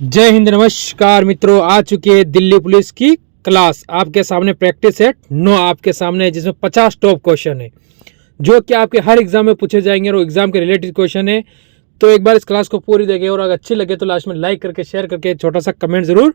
जय हिंद, नमस्कार मित्रों। आ चुकी है दिल्ली पुलिस की क्लास। आपके सामने प्रैक्टिस सेट 9 आपके सामने है, जिसमें 50 टॉप क्वेश्चन है जो कि आपके हर एग्जाम में पूछे जाएंगे और एग्जाम के रिलेटेड क्वेश्चन है। तो एक बार इस क्लास को पूरी देखें और अगर अच्छी लगे तो लास्ट में लाइक करके शेयर करके छोटा सा कमेंट जरूर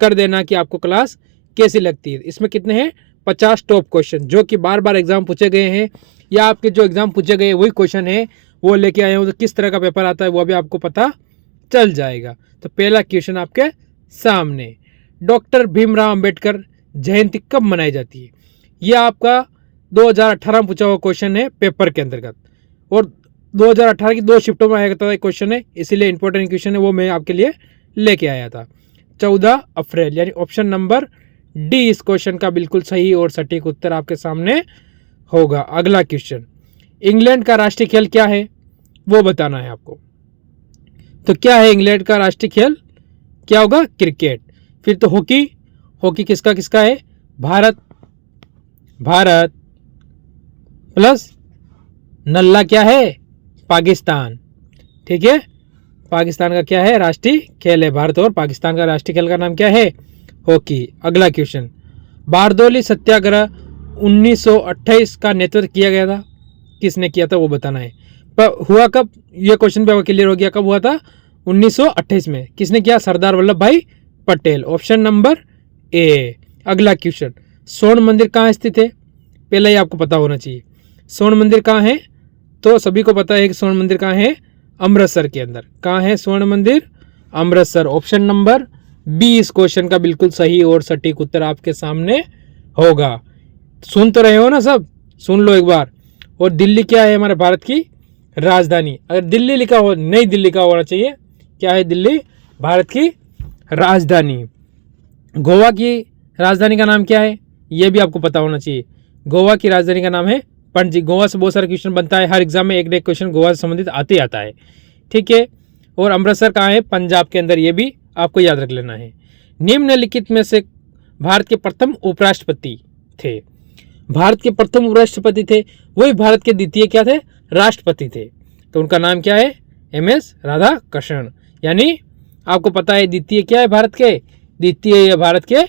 कर देना कि आपको क्लास कैसी लगती है। इसमें कितने हैं? 50 टॉप क्वेश्चन जो कि बार बार एग्जाम पूछे गए हैं या आपके जो एग्जाम पूछे गए वही क्वेश्चन है वो लेके आए हो। तो किस तरह का पेपर आता है वो भी आपको पता चल जाएगा। तो पहला क्वेश्चन आपके सामने, डॉक्टर भीमराव अंबेडकर जयंती कब मनाई जाती है? यह आपका 2018 में पूछा हुआ क्वेश्चन है पेपर के अंतर्गत, और 2018 की 2 शिफ्टों में आया था क्वेश्चन है, इसीलिए इंपॉर्टेंट क्वेश्चन है, वो मैं आपके लिए लेके आया था। 14 अप्रैल, यानी ऑप्शन नंबर डी इस क्वेश्चन का बिल्कुल सही और सटीक उत्तर आपके सामने होगा। अगला क्वेश्चन, इंग्लैंड का राष्ट्रीय खेल क्या है वो बताना है आपको। तो क्या है इंग्लैंड का राष्ट्रीय खेल? क्या होगा? क्रिकेट। फिर तो हॉकी। हॉकी किसका किसका है? भारत प्लस नल्ला क्या है? पाकिस्तान। ठीक है, पाकिस्तान का क्या है? राष्ट्रीय खेल है। भारत और पाकिस्तान का राष्ट्रीय खेल का नाम क्या है? हॉकी। अगला क्वेश्चन, बारदौली सत्याग्रह 1928 का नेतृत्व किया गया था, किसने किया था वो बताना है। पर हुआ कब? ये क्वेश्चन पे क्लियर हो गया कब हुआ था? 1928 में। किसने किया? सरदार वल्लभ भाई पटेल। Option number A. अगला क्वेश्चन, स्वर्ण मंदिर कहाँ स्थित है? पहले ही आपको पता होना चाहिए स्वर्ण मंदिर कहाँ है। तो सभी को पता है कि स्वर्ण मंदिर कहाँ है? अमृतसर के अंदर। कहाँ है स्वर्ण मंदिर? अमृतसर। ऑप्शन नंबर बी इस क्वेश्चन का बिल्कुल सही और सटीक उत्तर आपके सामने होगा। सुन तो रहे हो ना सब? सुन लो एक बार। और दिल्ली क्या है हमारे भारत की राजधानी? अगर दिल्ली लिखा हो, नई दिल्ली का होना चाहिए। क्या है दिल्ली? भारत की राजधानी। गोवा की राजधानी का नाम क्या है? यह भी आपको पता होना चाहिए। गोवा की राजधानी का नाम है पणजी। गोवा से बहुत सारे क्वेश्चन बनता है, हर एग्जाम में एक एक क्वेश्चन गोवा से संबंधित आते ही आता है। ठीक है, और अमृतसर कहाँ है? पंजाब के अंदर। ये भी आपको याद रख लेना है। निम्नलिखित में से भारत के प्रथम उपराष्ट्रपति थे। भारत के प्रथम उपराष्ट्रपति थे, वही भारत के द्वितीय क्या थे? राष्ट्रपति थे। तो उनका नाम क्या है? एमएस राधाकृष्णन। यानी आपको पता है द्वितीय क्या है भारत के? द्वितीय भारत के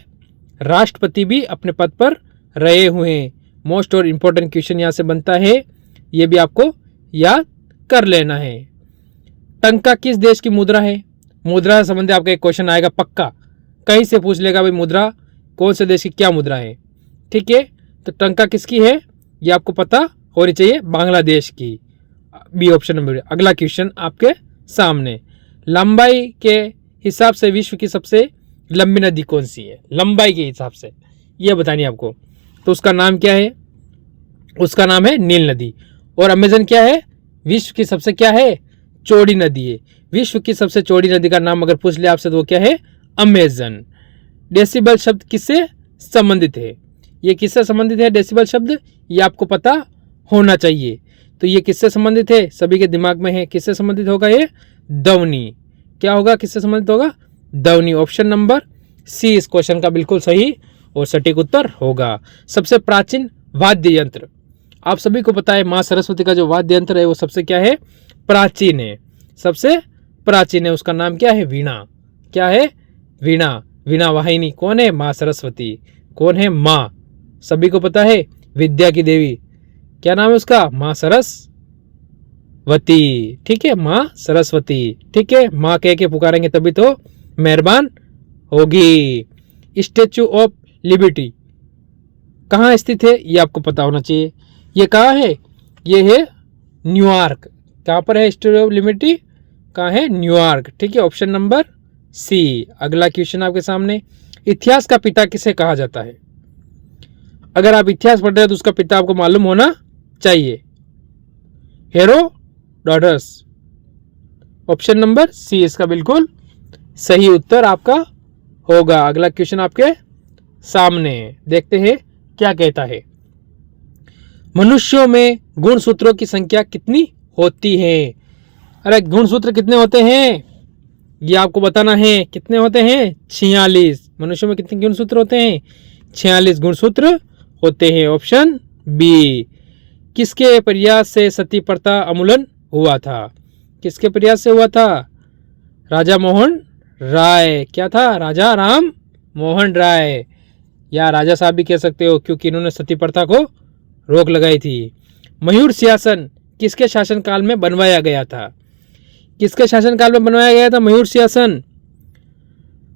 राष्ट्रपति भी अपने पद पर रहे हुए हैं। मोस्ट और इंपॉर्टेंट क्वेश्चन यहाँ से बनता है, ये भी आपको याद कर लेना है। टंका किस देश की मुद्रा है? मुद्रा से संबंधित आपका एक क्वेश्चन आएगा पक्का, कहीं से पूछ लेगा भाई मुद्रा कौन से देश की क्या मुद्रा है। ठीक है, तो टंका किसकी है ये आपको पता होनी चाहिए, बांग्लादेश की। B option number. अगला क्वेश्चन आपके सामने, लंबाई के हिसाब से विश्व की सबसे लंबी नदी कौन सी है? लंबाई के हिसाब से ये बतानी है आपको। तो उसका नाम क्या है? उसका नाम है नील नदी। और अमेजन क्या है? विश्व की सबसे क्या है? चौड़ी नदी है। विश्व की सबसे चौड़ी नदी का नाम अगर पूछ ले आपसे तो वो क्या है? अमेजन। डेसिबल शब्द किससे संबंधित है? ये किससे संबंधित है डेसिबल शब्द? ये आपको पता होना चाहिए। तो ये किससे संबंधित है? सभी के दिमाग में है। किससे संबंधित होगा ये? ध्वनि। क्या होगा? किससे संबंधित होगा? ध्वनि। ऑप्शन नंबर सी इस क्वेश्चन का बिल्कुल सही और सटीक उत्तर होगा। सबसे प्राचीन वाद्य यंत्र, आप सभी को पता है माँ सरस्वती का जो वाद्य यंत्र है वो सबसे क्या है? प्राचीन है, सबसे प्राचीन है। उसका नाम क्या है? वीणा। क्या है? वीणा। वीणा वाहिनी कौन है? माँ सरस्वती। कौन है? माँ। सभी को पता है विद्या की देवी। क्या नाम है उसका? माँ सरस्वती। ठीक है, माँ सरस्वती। ठीक है, माँ कह के पुकारेंगे तभी तो मेहरबान होगी। स्टेच्यू ऑफ लिबर्टी कहाँ स्थित है? ये आपको पता होना चाहिए। ये कहाँ है? ये है न्यूयॉर्क। कहाँ पर है स्टेच्यू ऑफ लिबर्टी? कहाँ है? न्यूयॉर्क। ठीक है, ऑप्शन नंबर सी। अगला क्वेश्चन आपके सामने, इतिहास का पिता किसे कहा जाता है? अगर आप इतिहास पढ़ रहे हैं तो उसका पिता आपको मालूम होना चाहिए। हेरोडोटस। ऑप्शन नंबर सी इसका बिल्कुल सही उत्तर आपका होगा। अगला क्वेश्चन आपके सामने, देखते हैं क्या कहता है। मनुष्यों में गुणसूत्रों की संख्या कितनी होती है? अरे गुणसूत्र कितने होते हैं ये आपको बताना है। कितने होते हैं? 46। मनुष्यों में कितने गुणसूत्र होते हैं? 46 गुणसूत्र होते हैं। Option B. किसके प्रयास से सती प्रथा उन्मूलन हुआ था? किसके प्रयास से हुआ था? राजा मोहन राय। क्या था? राजा राम मोहन राय, या राजा साहब भी कह सकते हो, क्योंकि इन्होंने सती प्रथा को रोक लगाई थी। मयूर सिंहासन किसके शासनकाल में बनवाया गया था? किसके शासनकाल में बनवाया गया था मयूर सिंहासन?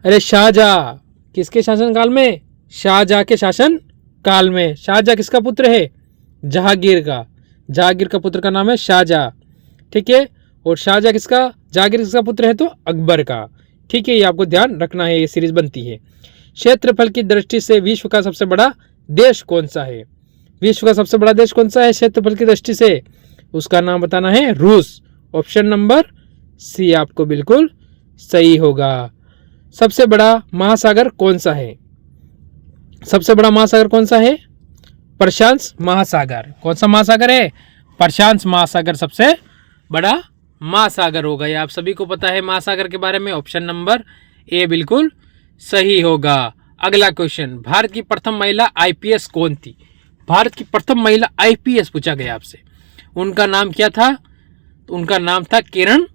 अरे शाहजहां। किसके शासनकाल में? शाहजहां के शासन काल में। शाहजहां किसका पुत्र है? जहांगीर का। जहांगीर का पुत्र का नाम है शाहजहां, ठीक है। और शाहजहां किसका, जहांगीर किसका पुत्र है? तो अकबर का, ठीक है। ये आपको ध्यान रखना है, ये सीरीज बनती है। क्षेत्रफल की दृष्टि से विश्व का सबसे बड़ा देश कौन सा है? विश्व का सबसे बड़ा देश कौन सा है क्षेत्रफल की दृष्टि से? उसका नाम बताना है रूस। ऑप्शन नंबर सी आपको बिल्कुल सही होगा। सबसे बड़ा महासागर कौन सा है? सबसे बड़ा महासागर कौन सा है? प्रशांत महासागर। कौन सा महासागर है? प्रशांत महासागर सबसे बड़ा महासागर होगा। ये आप सभी को पता है महासागर के बारे में। ऑप्शन नंबर ए बिल्कुल सही होगा। अगला क्वेश्चन, भारत की प्रथम महिला आईपीएस कौन थी? भारत की प्रथम महिला आईपीएस पूछा गया आपसे। उनका नाम क्या था? उनका नाम था किरण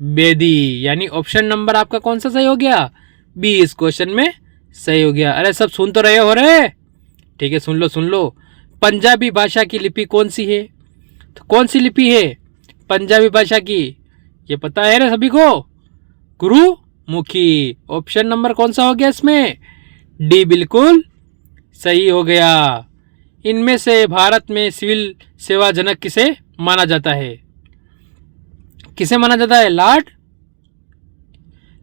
बेदी। यानी ऑप्शन नंबर आपका कौन सा सही हो गया? बी इस क्वेश्चन में सही हो गया। अरे सब सुन तो रहे हो रे? ठीक है, सुन लो। पंजाबी भाषा की लिपि कौन सी है? तो कौन सी लिपि है पंजाबी भाषा की? ये पता है रे सभी को? गुरुमुखी। ऑप्शन नंबर कौन सा हो गया इसमें? डी बिल्कुल सही हो गया। इनमें से भारत में सिविल सेवा जनक किसे माना जाता है? किसे माना जाता है?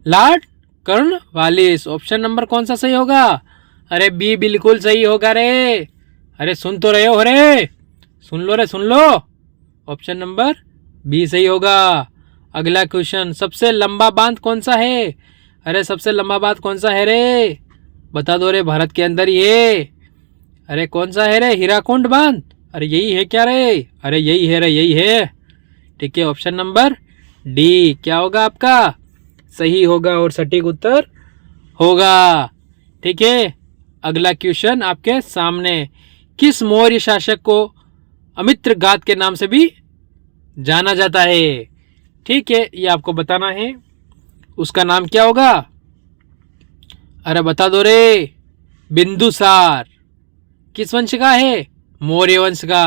Lord Cornwallis. ऑप्शन नंबर कौन सा सही होगा? अरे बी बिल्कुल सही होगा रे। अरे सुन तो रहे हो रे? सुन लो। ऑप्शन नंबर बी सही होगा। अगला क्वेश्चन, सबसे लंबा बांध कौन सा है? अरे सबसे लंबा बांध कौन सा है रे? बता दो रे, भारत के अंदर ही है। अरे कौन सा है रे? हीराकुंड बांध। अरे यही है क्या रे? अरे यही है रे, यही है, ठीक है। ऑप्शन नंबर डी क्या होगा आपका? सही होगा और सटीक उत्तर होगा, ठीक है। अगला क्वेश्चन आपके सामने, किस मौर्य शासक को अमित्रघात के नाम से भी जाना जाता है? ठीक है, ये आपको बताना है। उसका नाम क्या होगा? अरे बता दो रे। बिंदुसार। किस वंश का है? मौर्य वंश का।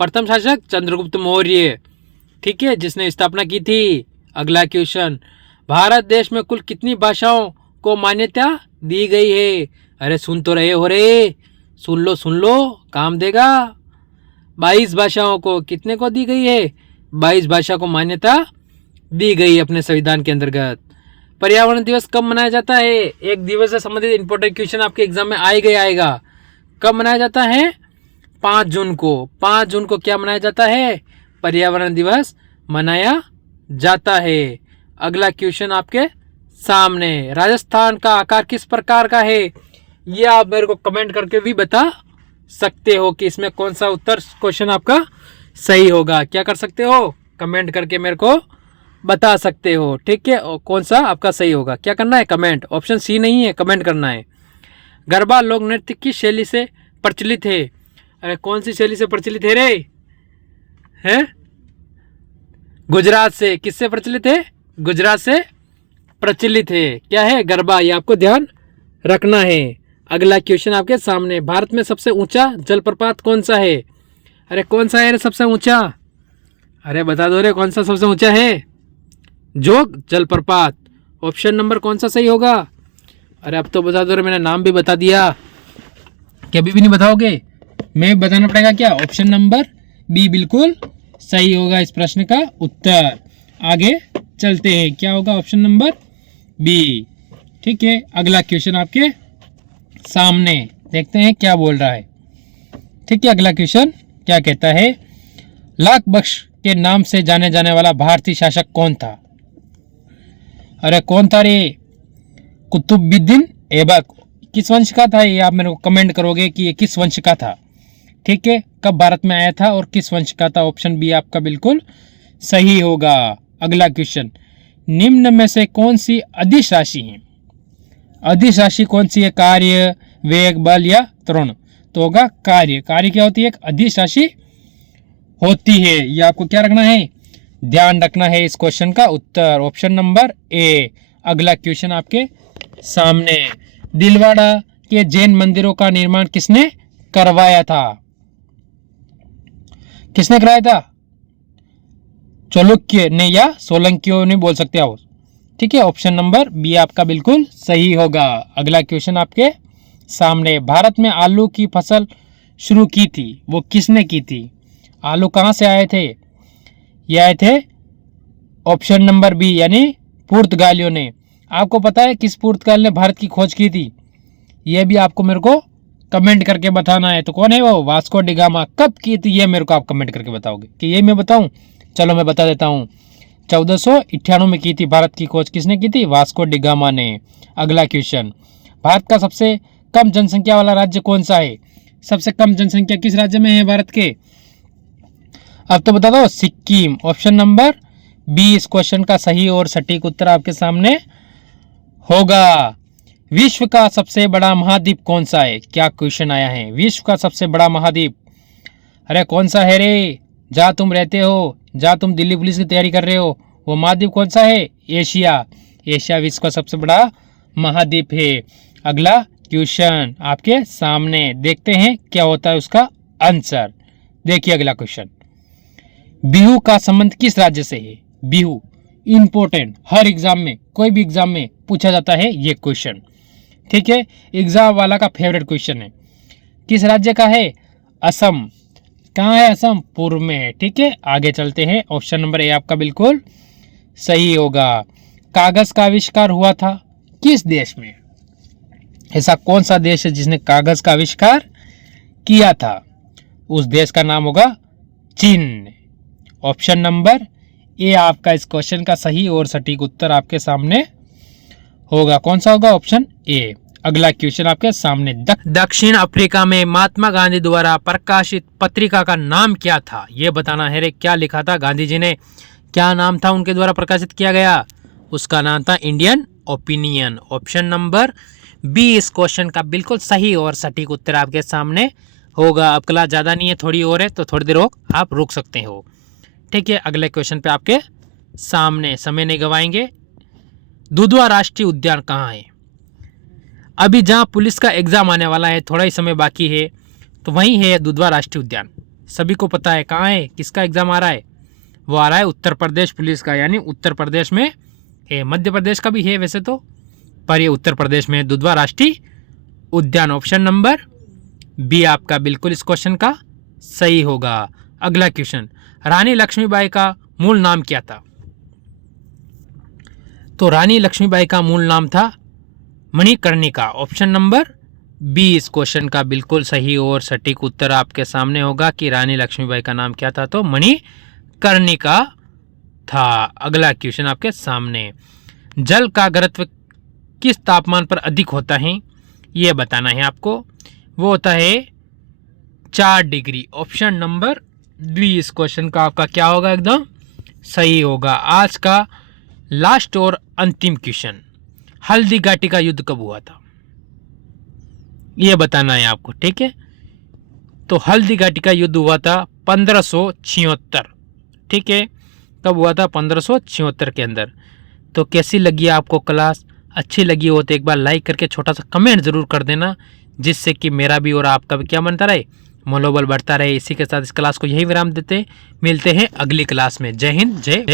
प्रथम शासक चंद्रगुप्त मौर्य, ठीक है, जिसने स्थापना की थी। अगला क्वेश्चन, भारत देश में कुल कितनी भाषाओं को मान्यता दी गई है? अरे सुन तो रहे हो रे? सुन लो, काम देगा। 22 भाषाओं को कितने को दी गई है? 22 भाषा को मान्यता दी गई अपने संविधान के अंतर्गत। पर्यावरण दिवस कब मनाया जाता है? एक दिवस से संबंधित इंपॉर्टेंट क्वेश्चन आपके एग्जाम में आएगा। कब मनाया जाता है? 5 जून को। 5 जून को क्या मनाया जाता है? पर्यावरण दिवस मनाया जाता है। अगला क्वेश्चन आपके सामने, राजस्थान का आकार किस प्रकार का है? ये आप मेरे को कमेंट करके भी बता सकते हो कि इसमें कौन सा उत्तर क्वेश्चन आपका सही होगा। क्या कर सकते हो? कमेंट करके मेरे को बता सकते हो, ठीक है। और कौन सा आपका सही होगा, क्या करना है? कमेंट। ऑप्शन सी नहीं है, कमेंट करना है। गरबा लोक नृत्य किस शैली से प्रचलित है? अरे कौन सी शैली से प्रचलित है रे? हैं? गुजरात से। किससे प्रचलित है? गुजरात से प्रचलित है। क्या है? गरबा। ये आपको ध्यान रखना है। अगला क्वेश्चन आपके सामने, भारत में सबसे ऊंचा जलप्रपात कौन सा है? अरे कौन सा है रे सबसे ऊंचा? अरे बता दो रे, कौन सा सबसे ऊंचा है? जोग जलप्रपात। ऑप्शन नंबर कौन सा सही होगा? अरे अब तो बता दो रे, मैंने नाम भी बता दिया, क्या अभी भी नहीं बताओगे? मैं बताना पड़ेगा क्या? ऑप्शन नंबर बी बिल्कुल सही होगा इस प्रश्न का उत्तर। आगे चलते हैं, क्या होगा? ऑप्शन नंबर बी, ठीक है। अगला क्वेश्चन आपके सामने, देखते हैं क्या बोल रहा है, ठीक है। अगला क्वेश्चन क्या कहता है? लाख बख्श के नाम से जाने जाने वाला भारतीय शासक कौन था? अरे कौन था रे? कुतुबुद्दीन ऐबक। किस वंश का था? ये आप मेरे को कमेंट करोगे कि ये किस वंश का था, ठीक है। कब भारत में आया था और किस वंश का था? ऑप्शन बी आपका बिल्कुल सही होगा। अगला क्वेश्चन, निम्न में से कौन सी अदिश राशि है? अदिश राशि कौन सी है? कार्य, वेग, बल या त्वरण? तो होगा कार्य। कार्य क्या होती है? एक अदिश राशि होती है। ये आपको क्या रखना है? ध्यान रखना है इस क्वेश्चन का उत्तर। ऑप्शन नंबर ए अगला क्वेश्चन आपके सामने, दिलवाड़ा के जैन मंदिरों का निर्माण किसने करवाया था? किसने कराया था? चालुक्य ने या सोलंकियों ने बोल सकते हो। ठीक है, ऑप्शन नंबर बी आपका बिल्कुल सही होगा। अगला क्वेश्चन आपके सामने, भारत में आलू की फसल शुरू की थी, वो किसने की थी? आलू कहाँ से आए थे? ये आए थे ऑप्शन नंबर बी यानी पुर्तगालियों ने। आपको पता है किस पुर्तगाल ने भारत की खोज की थी? ये भी आपको मेरे को कमेंट करके बताना है। तो कौन है वो? Vasco D gamma. कब की थी ये मेरे को आप कमेंट करके बताओगे कि ये मैं बताऊं? चलो मैं बता देता हूं, 1498 में की थी भारत की खोज। किसने की थी? वास्को डी गामा ने। अगला क्वेश्चन, भारत का सबसे कम जनसंख्या वाला राज्य कौन सा है? सबसे कम जनसंख्या किस राज्य में है भारत के? अब तो बता दो, सिक्किम। ऑप्शन नंबर बी इस क्वेश्चन का सही और सटीक उत्तर आपके सामने होगा। विश्व का सबसे बड़ा महाद्वीप कौन सा है? क्या क्वेश्चन आया है, विश्व का सबसे बड़ा महाद्वीप। अरे कौन सा है रे? जहाँ तुम रहते हो, जहाँ तुम दिल्ली पुलिस की तैयारी कर रहे हो, वो महाद्वीप कौन सा है? एशिया। एशिया विश्व का सबसे बड़ा महाद्वीप है। अगला क्वेश्चन आपके सामने, देखते हैं क्या होता है उसका आंसर। देखिए अगला क्वेश्चन, बिहू का संबंध किस राज्य से है? बिहू इंपॉर्टेंट, हर एग्जाम में, कोई भी एग्जाम में पूछा जाता है ये क्वेश्चन। ठीक है, एग्जाम वाला का फेवरेट क्वेश्चन है। किस राज्य का है? असम। कहाँ है असम? पूर्व में है। ठीक है, आगे चलते हैं। ऑप्शन नंबर ए आपका बिल्कुल सही होगा। कागज का आविष्कार हुआ था किस देश में? ऐसा कौन सा देश है जिसने कागज का आविष्कार किया था? उस देश का नाम होगा चीन। ऑप्शन नंबर ए आपका इस क्वेश्चन का सही और सटीक उत्तर आपके सामने होगा। कौन सा होगा? Option A. अगला क्वेश्चन आपके सामने, दक्षिण अफ्रीका में महात्मा गांधी द्वारा प्रकाशित पत्रिका का नाम क्या था? यह बताना है रे, क्या लिखा था गांधी जी ने, क्या नाम था उनके द्वारा प्रकाशित किया गया? उसका नाम था Indian Opinion. Option number B इस क्वेश्चन का बिल्कुल सही और सटीक उत्तर आपके सामने होगा। अब क्लास ज़्यादा नहीं है, थोड़ी और है, तो थोड़ी देर आप रुक सकते हो। ठीक है, अगले क्वेश्चन पे आपके सामने, समय नहीं गवाएंगे। दुधवा राष्ट्रीय उद्यान कहाँ है? अभी जहाँ पुलिस का एग्जाम आने वाला है, थोड़ा ही समय बाकी है, तो वहीं है दुधवा राष्ट्रीय उद्यान। सभी को पता है कहाँ है, किसका एग्जाम आ रहा है? वो आ रहा है उत्तर प्रदेश पुलिस का, यानी उत्तर प्रदेश में है। मध्य प्रदेश का भी है वैसे तो, पर ये उत्तर प्रदेश में दुधवा राष्ट्रीय उद्यान। ऑप्शन नंबर बी आपका बिल्कुल इस क्वेश्चन का सही होगा। अगला क्वेश्चन, रानी लक्ष्मीबाई का मूल नाम क्या था? तो रानी लक्ष्मीबाई का मूल नाम था मणिकर्णिका। ऑप्शन नंबर बी इस क्वेश्चन का बिल्कुल सही और सटीक उत्तर आपके सामने होगा कि रानी लक्ष्मीबाई का नाम क्या था? तो मणिकर्णिका था। अगला क्वेश्चन आपके सामने, जल का घनत्व किस तापमान पर अधिक होता है? ये बताना है आपको। वो होता है 4 डिग्री। ऑप्शन नंबर बी इस क्वेश्चन का आपका क्या होगा? एकदम सही होगा। आज का लास्ट और अंतिम क्वेश्चन, हल्दी घाटी का युद्ध कब हुआ था? यह बताना है आपको। ठीक है, तो हल्दी घाटी का युद्ध हुआ था 1576। ठीक है, कब हुआ था? 1576 के अंदर। तो कैसी लगी आपको क्लास? अच्छी लगी हो तो एक बार लाइक करके छोटा सा कमेंट जरूर कर देना, जिससे कि मेरा भी और आपका भी क्या बनता रहे, मनोबल बढ़ता रहे। इसी के साथ इस क्लास को यही विराम देते, मिलते हैं अगली क्लास में। जय हिंद, जय